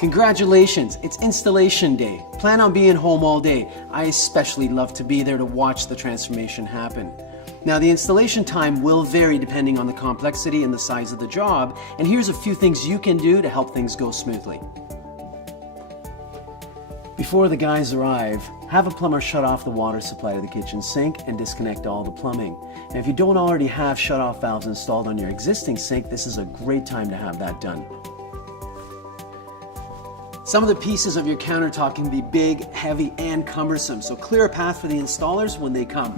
Congratulations, it's installation day. Plan on being home all day. I especially love to be there to watch the transformation happen. Now, the installation time will vary depending on the complexity and the size of the job, and here's a few things you can do to help things go smoothly. Before the guys arrive, have a plumber shut off the water supply to the kitchen sink and disconnect all the plumbing. And if you don't already have shut-off valves installed on your existing sink, this is a great time to have that done. Some of the pieces of your countertop can be big, heavy, and cumbersome, so clear a path for the installers when they come.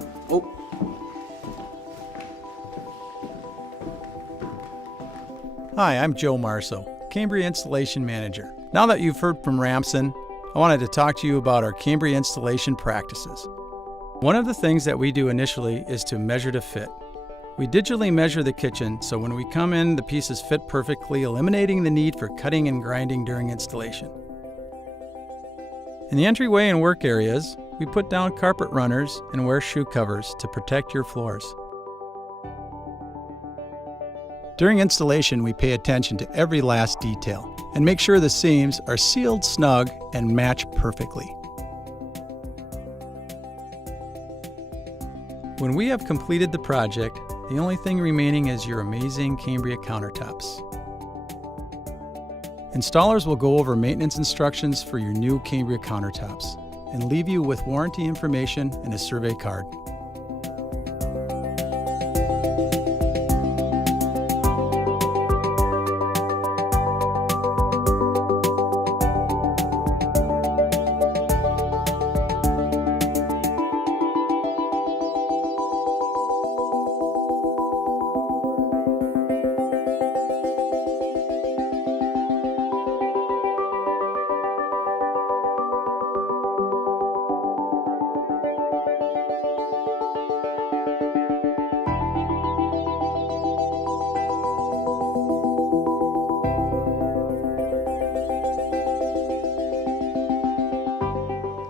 Hi, I'm Joe Marceau, Cambria Installation Manager. Now that you've heard from Ramson, I wanted to talk to you about our Cambria installation practices. One of the things that we do initially is to measure to fit. We digitally measure the kitchen, so when we come in, the pieces fit perfectly, eliminating the need for cutting and grinding during installation. In the entryway and work areas, we put down carpet runners and wear shoe covers to protect your floors. During installation, we pay attention to every last detail and make sure the seams are sealed snug and match perfectly. When we have completed the project, the only thing remaining is your amazing Cambria countertops. Installers will go over maintenance instructions for your new Cambria countertops and leave you with warranty information and a survey card.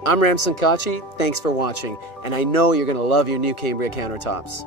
I'm Ramson Kachi, thanks for watching, and I know you're going to love your new Cambria countertops.